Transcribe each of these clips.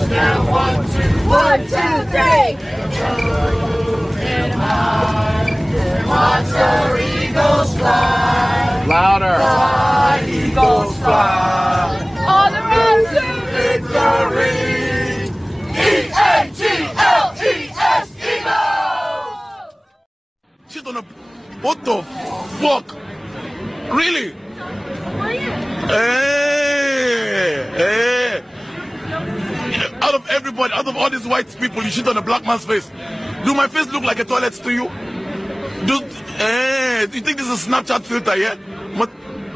Touchdown, 1, 2, 1, 2, 3. And high, monster eagles fly. Louder. Fly, eagles fly. On the road to victory. E-A-G-L-E-S, Eagles! Shit on a... What the fuck? Really? Hey. Out of everybody, out of all these white people, you shit on a black man's face. Do my face look like a toilet to you? Do you think this is a Snapchat filter, yeah?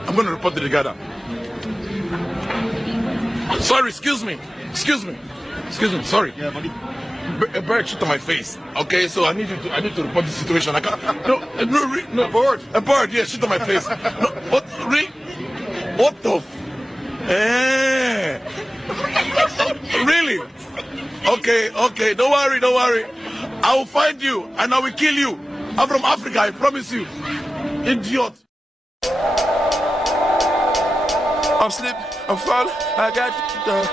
I'm going to report to the guy. Sorry, excuse me, sorry. Yeah, buddy. A bird shit on my face. Okay, so I need to report this situation. I can't. No. A bird, yeah, shit on my face. No, what? Really? What the? Really? Okay. Don't worry. I will find you and I will kill you. I'm from Africa, I promise you. Idiot. I'm slipping, I'm falling, I got you down.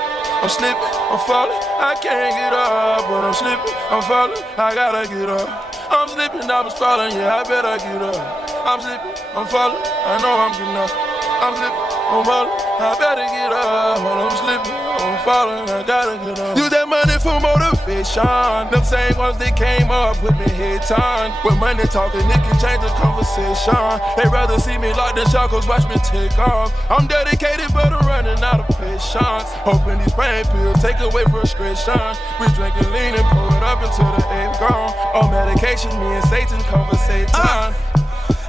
I'm slipping, I'm falling, I can't get up. But I'm slipping, I'm falling, I gotta get up. I'm slipping, I was falling, yeah, I better get up. I'm slipping, I'm falling, I know I'm getting up. I'm slipping, I'm falling, I better get up. I'm slipping, I'm falling, I gotta get up. Use that money for motivation. Them same ones that came up with me head time. With money talking, it can change the conversation. They rather see me locked in shackles, watch me take off. I'm dedicated, but I'm running out of patience. Hoping these pain pills take away frustration. We drinking lean and pour it up until the aim gone. On medication, me and Satan conversate time.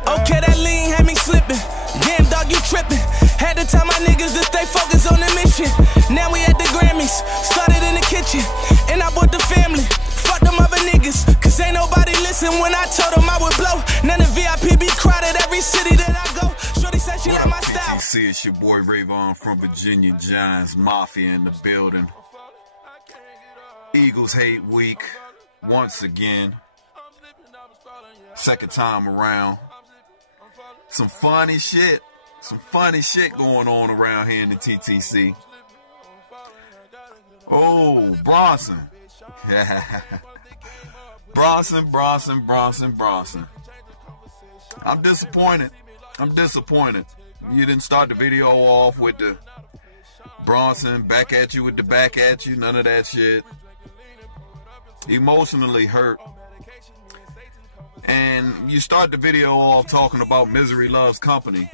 Okay, that lean had me slipping. Damn, dog, you tripping. Had to tell my niggas to stay focused on the mission. Now we at the Grammys, started in the kitchen, and I brought the family. Fuck them other niggas, cause ain't nobody listen when I told them I would blow. None of VIP be crowded every city that I go. Shorty said she like my style. See, it's your boy Rayvon from Virginia Giants, Mafia in the building. Eagles hate week, once again. Second time around. Some funny shit going on around here in the TTC. Oh, Bronson. Bronson. I'm disappointed. You didn't start the video off with the Bronson back at you with the back at you, none of that shit. Emotionally hurt. And you start the video off talking about misery loves company,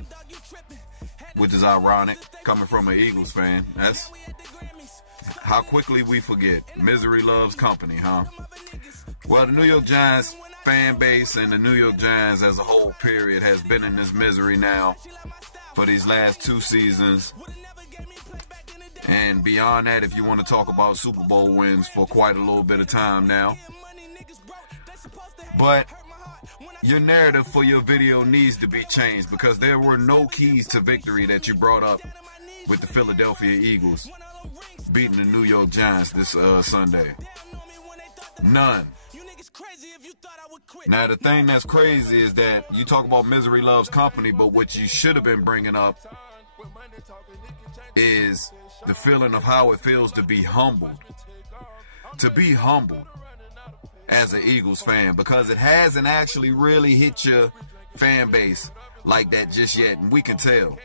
which is ironic, coming from an Eagles fan. That's how quickly we forget. Misery loves company, huh? Well, the New York Giants fan base and the New York Giants as a whole period has been in this misery now for these last 2 seasons. And beyond that, if you want to talk about Super Bowl wins, for quite a little bit of time now. But your narrative for your video needs to be changed, because there were no keys to victory that you brought up with the Philadelphia Eagles beating the New York Giants this Sunday. None. Now, the thing that's crazy is that you talk about misery loves company, but what you should have been bringing up is the feeling of how it feels to be humbled. To be humbled as an Eagles fan, because it hasn't actually really hit your fan base like that just yet, and we can tell.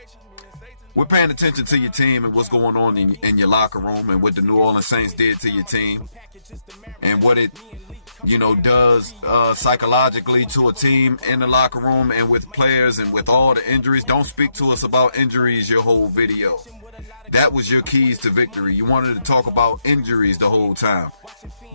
We're paying attention to your team and what's going on in your locker room, and what the New Orleans Saints did to your team, and what it, does psychologically to a team in the locker room and with players and with all the injuries. Don't speak to us about injuries your whole video. That was your keys to victory. You wanted to talk about injuries the whole time.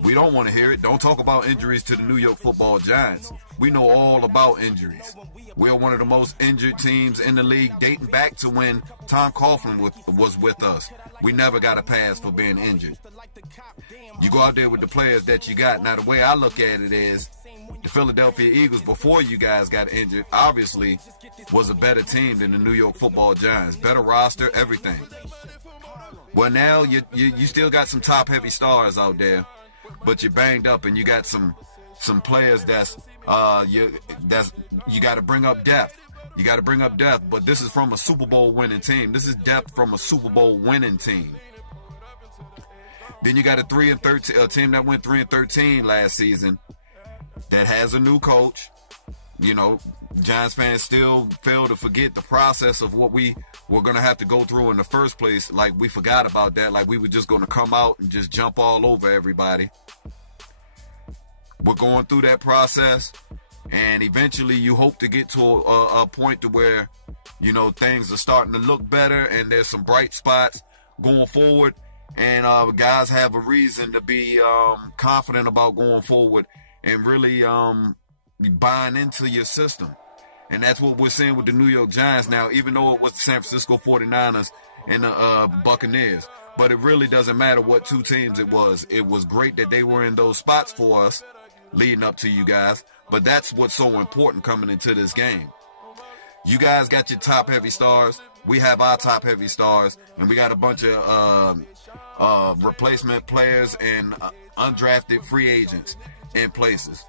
We don't want to hear it. Don't talk about injuries to the New York Football Giants. We know all about injuries. We're one of the most injured teams in the league, dating back to when Tom Coughlin was with us. We never got a pass for being injured. You go out there with the players that you got. Now, the way I look at it is, the Philadelphia Eagles, before you guys got injured, obviously was a better team than the New York Football Giants. Better roster, everything. Well, now you still got some top-heavy stars out there, but you're banged up, and you got some players you got to bring up depth. You got to bring up depth, but this is from a Super Bowl winning team. This is depth from a Super Bowl winning team. Then you got a 3-13, a team that went 3-13 last season that has a new coach. You know, Giants fans still fail to forget the process of what we were going to have to go through in the first place. Like, we forgot about that. Like, we were just going to come out and just jump all over everybody. We're going through that process, and eventually you hope to get to a point to where, you know, things are starting to look better and there's some bright spots going forward, and guys have a reason to be confident about going forward and really buying into your system. And that's what we're seeing with the New York Giants now, even though it was the San Francisco 49ers and the Buccaneers. But it really doesn't matter what two teams it was. It was great that they were in those spots for us leading up to you guys. But that's what's so important coming into this game. You guys got your top-heavy stars. We have our top-heavy stars. And we got a bunch of replacement players and undrafted free agents in places.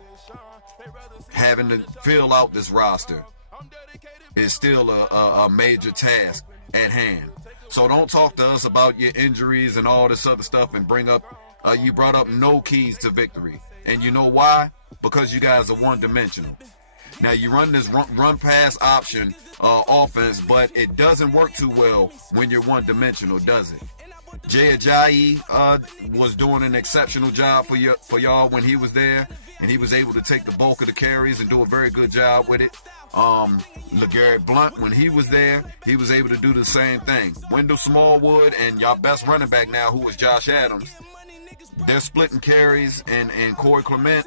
Having to fill out this roster is still a major task at hand. So don't talk to us about your injuries and all this other stuff and bring up, you brought up no keys to victory. And you know why? Because you guys are one-dimensional. Now, you run this run-pass option offense, but it doesn't work too well when you're one-dimensional, does it? Jay Ajayi was doing an exceptional job for y'all when he was there, and he was able to take the bulk of the carries and do a very good job with it. LeGarrette Blount, when he was there, he was able to do the same thing. Wendell Smallwood and y'all best running back now, who is Josh Adams, they're splitting carries, and Corey Clement,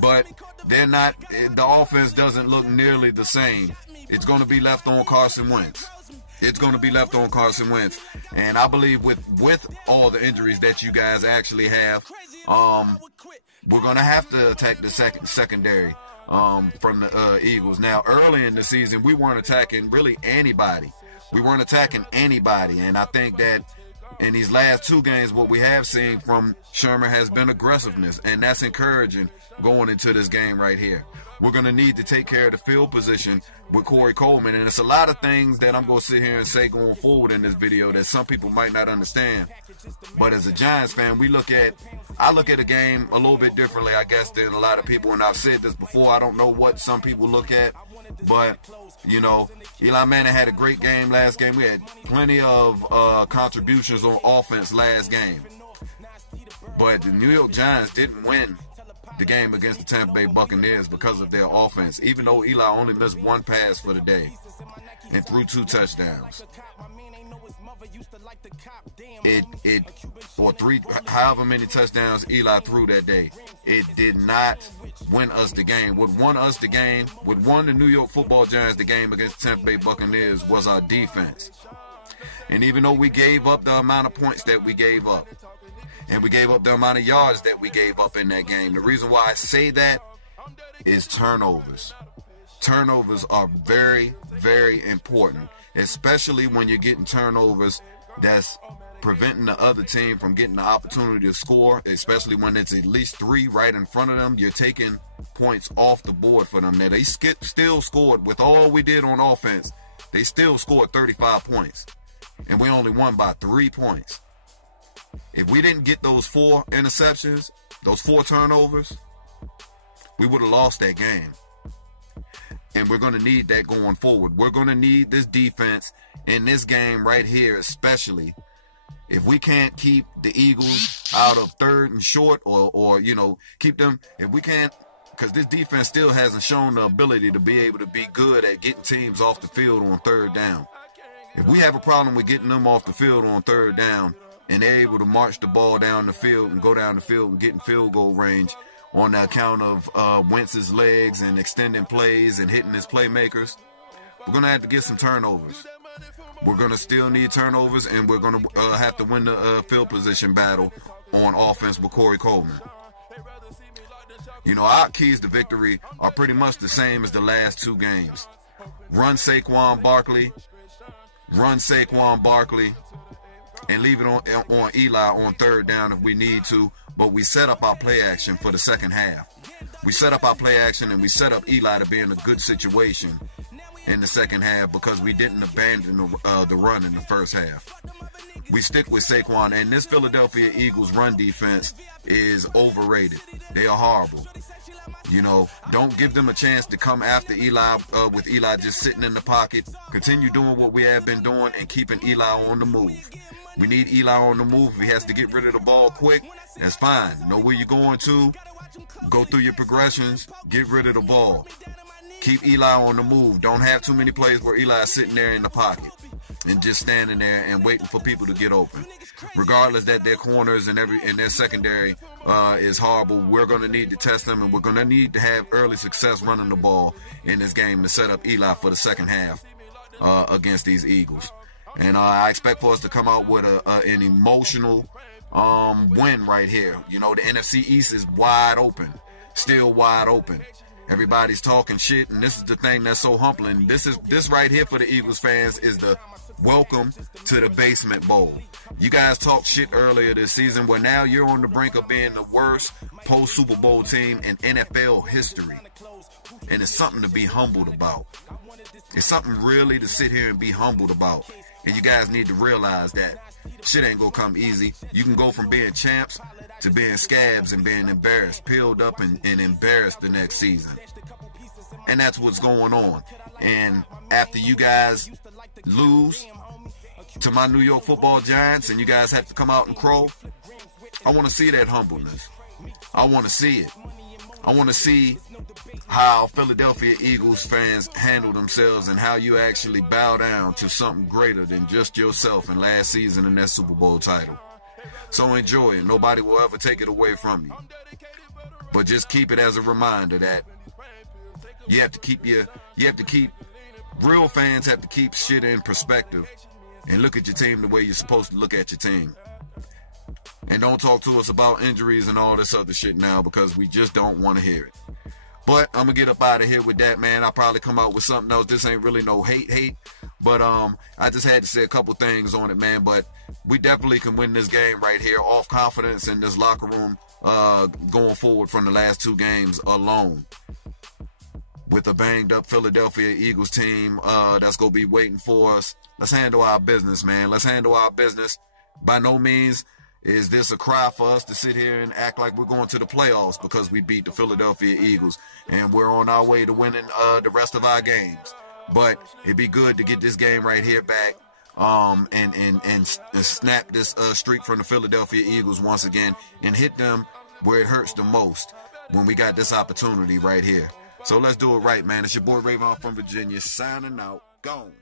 but they're not, the offense doesn't look nearly the same. It's going to be left on Carson Wentz. It's going to be left on Carson Wentz. And I believe with all the injuries that you guys actually have, we're going to have to attack the secondary from the Eagles. Now, early in the season, we weren't attacking really anybody. We weren't attacking anybody. And I think that in these last two games, what we have seen from Sherman has been aggressiveness. And that's encouraging going into this game right here. We're going to need to take care of the field position with Corey Coleman. And it's a lot of things that I'm going to sit here and say going forward in this video that some people might not understand. But as a Giants fan, I look at a game a little bit differently, I guess, than a lot of people. And I've said this before, I don't know what some people look at. But, you know, Eli Manning had a great game last game. We had plenty of contributions on offense last game. But the New York Giants didn't win the game against the Tampa Bay Buccaneers because of their offense, even though Eli only missed one pass for the day and threw 2 touchdowns. Or 3, however many touchdowns Eli threw that day, it did not win us the game. What won us the game, what won the New York Football Giants the game against the Tampa Bay Buccaneers was our defense. And even though we gave up the amount of points that we gave up, and we gave up the amount of yards that we gave up in that game, the reason why I say that is turnovers. Turnovers are very, very important, especially when you're getting turnovers that's preventing the other team from getting the opportunity to score, especially when it's at least 3 right in front of them. You're taking points off the board for them. Now, they still scored, with all we did on offense, they still scored 35 points, and we only won by 3 points. If we didn't get those 4 interceptions, those 4 turnovers, we would have lost that game. And we're going to need that going forward. We're going to need this defense in this game right here, especially. If we can't keep the Eagles out of 3rd and short, or you know, keep them, if we can't, because this defense still hasn't shown the ability to be able to be good at getting teams off the field on 3rd down. If we have a problem with getting them off the field on 3rd down, and they're able to march the ball down the field and go down the field and get in field goal range on the account of Wentz's legs and extending plays and hitting his playmakers, we're going to have to get some turnovers. We're going to still need turnovers, and we're going to have to win the field position battle on offense with Corey Coleman. You know, our keys to victory are pretty much the same as the last 2 games. Run Saquon Barkley, and leave it on Eli on 3rd down if we need to, but we set up our play action for the second half. We set up our play action, and we set up Eli to be in a good situation in the second half because we didn't abandon the run in the first half. we stick with Saquon. And this Philadelphia Eagles run defense is overrated. They are horrible. You know, don't give them a chance to come after Eli with Eli just sitting in the pocket. Continue doing what we have been doing and keeping Eli on the move. We need Eli on the move. If he has to get rid of the ball quick, that's fine. Know where you're going to. Go through your progressions. Get rid of the ball. Keep Eli on the move. Don't have too many plays where Eli is sitting there in the pocket and just standing there and waiting for people to get open. Regardless that their corners and their secondary is horrible, we're going to need to test them, and we're going to need to have early success running the ball in this game to set up Eli for the second half against these Eagles. And I expect for us to come out with an emotional win right here. You know, the NFC East is wide open, still wide open. Everybody's talking shit, and this is the thing that's so humbling. This right here for the Eagles fans is the welcome to the basement bowl. You guys talked shit earlier this season, where now you're on the brink of being the worst post-Super Bowl team in NFL history. And it's something to be humbled about. It's something really to sit here and be humbled about. And you guys need to realize that shit ain't gonna come easy. You can go from being champs to being scabs and being embarrassed, peeled up and embarrassed the next season. And that's what's going on. And after you guys lose to my New York Football Giants and you guys have to come out and crow, I want to see that humbleness. I want to see it. I want to see how Philadelphia Eagles fans handle themselves and how you actually bow down to something greater than just yourself and last season in that Super Bowl title. So enjoy it. Nobody will ever take it away from you. But just keep it as a reminder that you have to keep real fans have to keep shit in perspective and look at your team the way you're supposed to look at your team. And don't talk to us about injuries and all this other shit now, because we just don't want to hear it. But I'm going to get up out of here with that, man. I'll probably come out with something else. This ain't really no hate. But I just had to say a couple things on it, man. But we definitely can win this game right here off confidence in this locker room going forward from the last two games alone. With a banged up Philadelphia Eagles team that's going to be waiting for us. Let's handle our business, man. Let's handle our business. By no means is this a cry for us to sit here and act like we're going to the playoffs because we beat the Philadelphia Eagles and we're on our way to winning the rest of our games. But it'd be good to get this game right here back and snap this streak from the Philadelphia Eagles once again and hit them where it hurts the most when we got this opportunity right here. So let's do it right, man. It's your boy Rayvon from Virginia signing out. Gone.